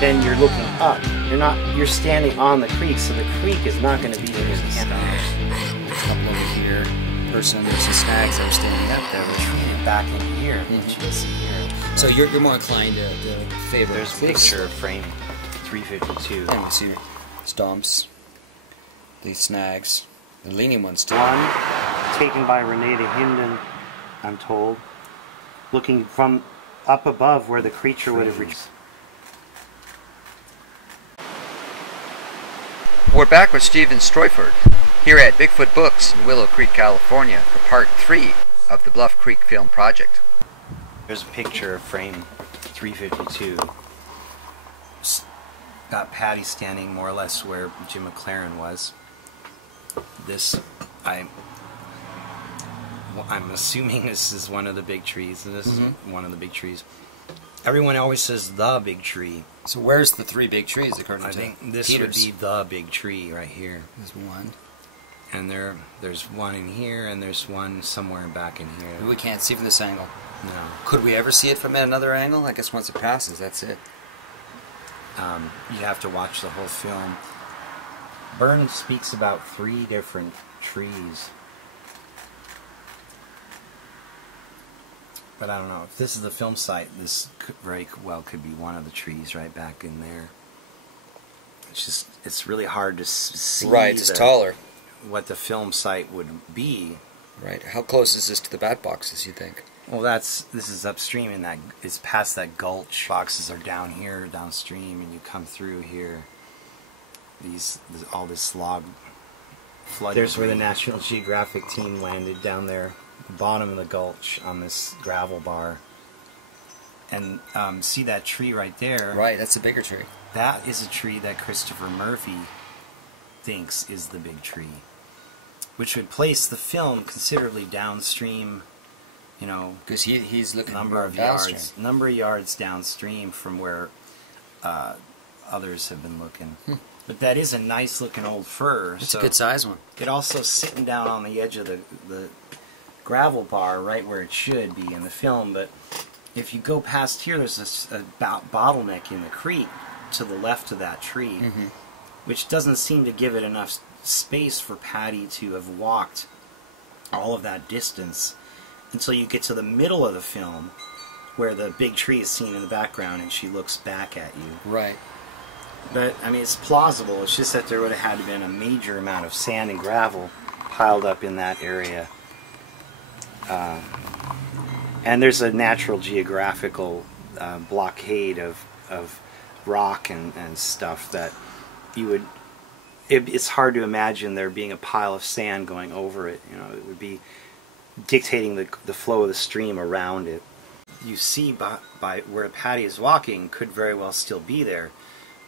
then you're looking up. You're standing on the creek, so the creek is not going to be in your camera. There's a couple over here. Person, there's some snags that are standing up there. Treated back in here, which you can see here. So you're more inclined to favor. There's a picture of frame 352. And we see stomps, the snags, the leaning ones too. One taken by Renee de Hinden, I'm told, looking from up above where the creature would have reached. We're back with Stephen Streufert here at Bigfoot Books in Willow Creek, California for part 3 of the Bluff Creek film project. There's a picture of frame 352. Got Patty standing more or less where Jim McLaren was. This, I'm assuming this is one of the big trees. This is one of the big trees. Everyone always says the big tree. So where's the 3 big trees according to I think this Peters? would be the big tree right here. There's one. And there's one in here, and there's one somewhere back in here. We can't see from this angle. No. Could we ever see it from another angle? I guess once it passes, that's it. You have to watch the whole film. Burns speaks about 3 different trees. But I don't know. If this is the film site, this very well could be one of the trees right back in there. It's really hard to see. Right, it's taller. What the film site would be. Right. How close is this to the bat boxes, you think? Well, this is upstream, and it's past that gulch. Boxes are down here, downstream, and you come through here. All this log flood. There's where the National Geographic team landed, down there, at the bottom of the gulch on this gravel bar. And see that tree right there? Right, that's a bigger tree. That is a tree that Christopher Murphy thinks is the big tree, which would place the film considerably downstream. You know, because he's looking number of yards downstream from where others have been looking. But that is a nice looking old fir. It's a good size one. It also sitting down on the edge of the gravel bar, right where it should be in the film. But if you go past here, there's a bottleneck in the creek to the left of that tree, which doesn't seem to give it enough space for Patty to have walked all of that distance until you get to the middle of the film where the big tree is seen in the background and she looks back at you. Right. But, I mean, it's plausible. It's just that there would have had to been a major amount of sand and gravel piled up in that area. And there's a natural geographical blockade of rock and stuff that you would... It's hard to imagine there being a pile of sand going over it. You know, it would be dictating the flow of the stream around it. You see by where Patty is walking could very well still be there,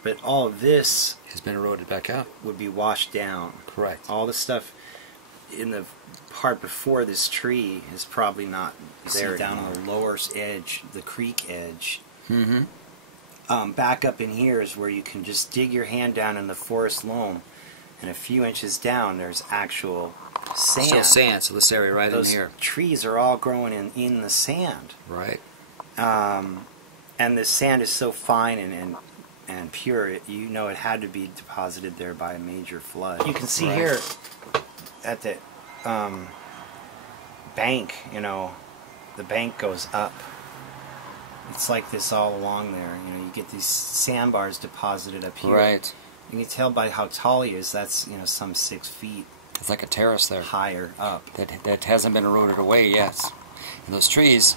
but all of this has been eroded back out. Would be washed down. Correct. All the stuff in the part before this tree is probably not there. Down on the lower edge, the creek edge. Back up in here is where you can just dig your hand down in the forest loam, and a few inches down there's actual sand. Still sand, so this area right in here. Those trees are all growing in the sand. Right. And the sand is so fine and pure, you know it had to be deposited there by a major flood. You can see here at the bank, you know, the bank goes up. It's like this all along there. You know, you get these sandbars deposited up here. Right. You can tell by how tall he is. That's, you know, some 6 feet. It's like a terrace there. Higher up. That hasn't been eroded away yet. And those trees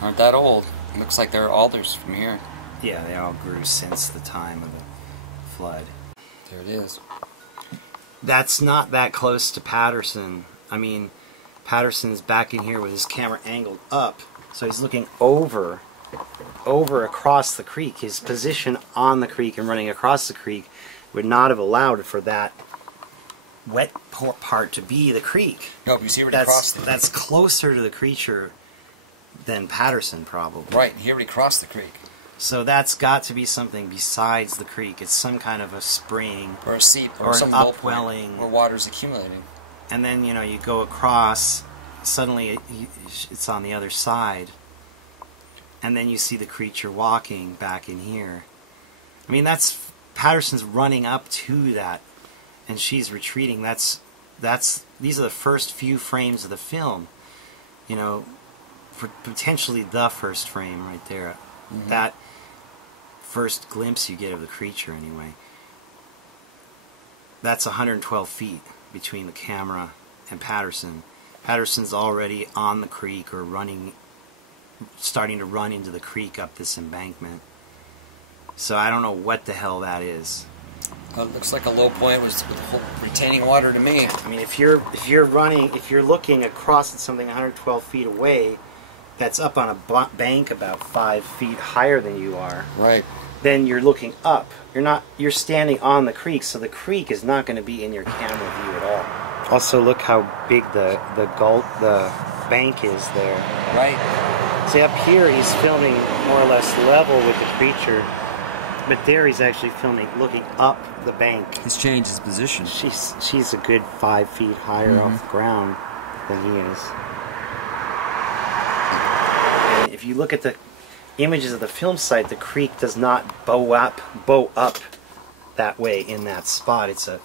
aren't that old. It looks like they're alders from here. Yeah, they all grew since the time of the flood. There it is. That's not that close to Patterson. I mean, Patterson's back in here with his camera angled up. So he's looking over across the creek. His position on the creek and running across the creek would not have allowed for that wet part to be the creek. No, but you see where he crossed the creek. That's closer to the creature than Patterson, probably. Right, he already crossed the creek. So that's got to be something besides the creek. It's some kind of a spring. Or a seep. Or an upwelling. Where water's accumulating. And then, you know, you go across... Suddenly it's on the other side, and then you see the creature walking back in here, I mean, that's Patterson's running up to that, and she's retreating. These are the first few frames of the film. You know, for potentially the first frame right there. Mm-hmm. That first glimpse you get of the creature, anyway. That's 112 feet between the camera and Patterson. Patterson's already on the creek, or starting to run into the creek up this embankment. So I don't know what the hell that is. Well, it looks like a low point was retaining water to me. I mean, if you're looking across at something 112 feet away, that's up on a bank about 5 feet higher than you are. Right. Then you're looking up. You're standing on the creek, so the creek is not going to be in your camera view at all. Also, look how big the bank is there. Right. See, up here he's filming more or less level with the creature, but there he's actually filming looking up the bank. He's changed his position. She's a good 5 feet higher off the ground than he is. And if you look at the images of the film site, the creek does not bow up that way in that spot. It's a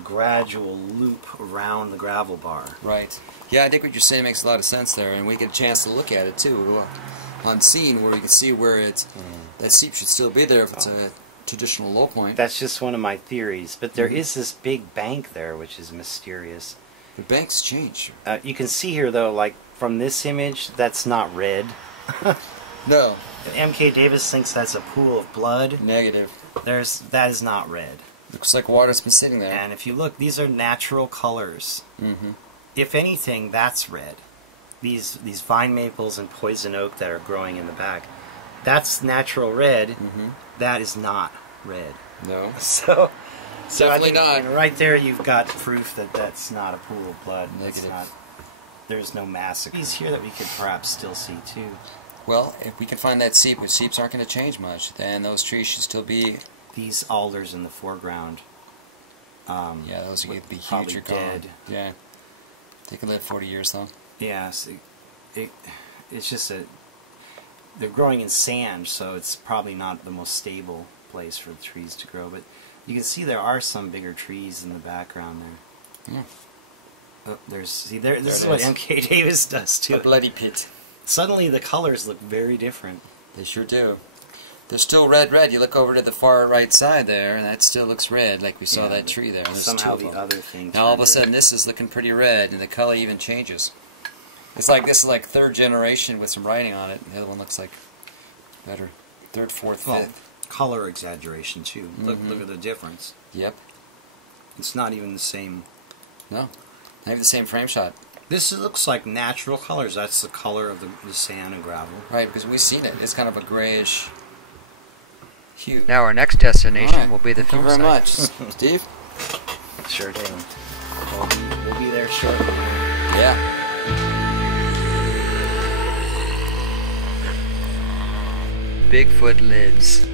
gradual loop around the gravel bar. Right. Yeah, I think what you're saying makes a lot of sense there, and we get a chance to look at it too on scene, where you can see where that seep should still be there if it's a traditional low point. That's just one of my theories, but there is this big bank there, which is mysterious. The banks change. You can see here, though, like from this image, that's not red. No. M.K. Davis thinks that's a pool of blood. Negative. That is not red. Looks like water's been sitting there. And if you look, these are natural colors. Mm-hmm. If anything, that's red. These vine maples and poison oak that are growing in the back, that's natural red. Mm-hmm. That is not red. No. So Definitely not. Right there, you've got proof that that's not a pool of blood. Negative. There's no massacre. These here that we could perhaps still see too. Well, if we can find that seep, which seeps aren't going to change much, then those trees should still be... These alders in the foreground. Yeah, those would be huge or dead. Gone. Yeah. They could live 40 years though. Yes, it's just they're growing in sand, so it's probably not the most stable place for the trees to grow. But you can see there are some bigger trees in the background there. Yeah. Oh, this is what M.K. Davis does too. A bloody pit. Suddenly the colors look very different. They sure do. They're still red. You look over to the far right side there, and that still looks red, like we saw that tree there. There's somehow two of them. the other thing. Now all of a sudden this is looking pretty red, and the color even changes. It's like this is like third generation with some writing on it, and the other one looks like better. Third, fourth, fifth. Color exaggeration too. Mm-hmm. Look at the difference. Yep. It's not even the same. No. Not even the same frame shot. This looks like natural colors. That's the color of the sand and gravel. Right, because we've seen it. It's kind of a grayish hue. Now our next destination will be the film Thank you very site. much. Steve? Sure thing. We'll be there shortly. Yeah. Bigfoot lives.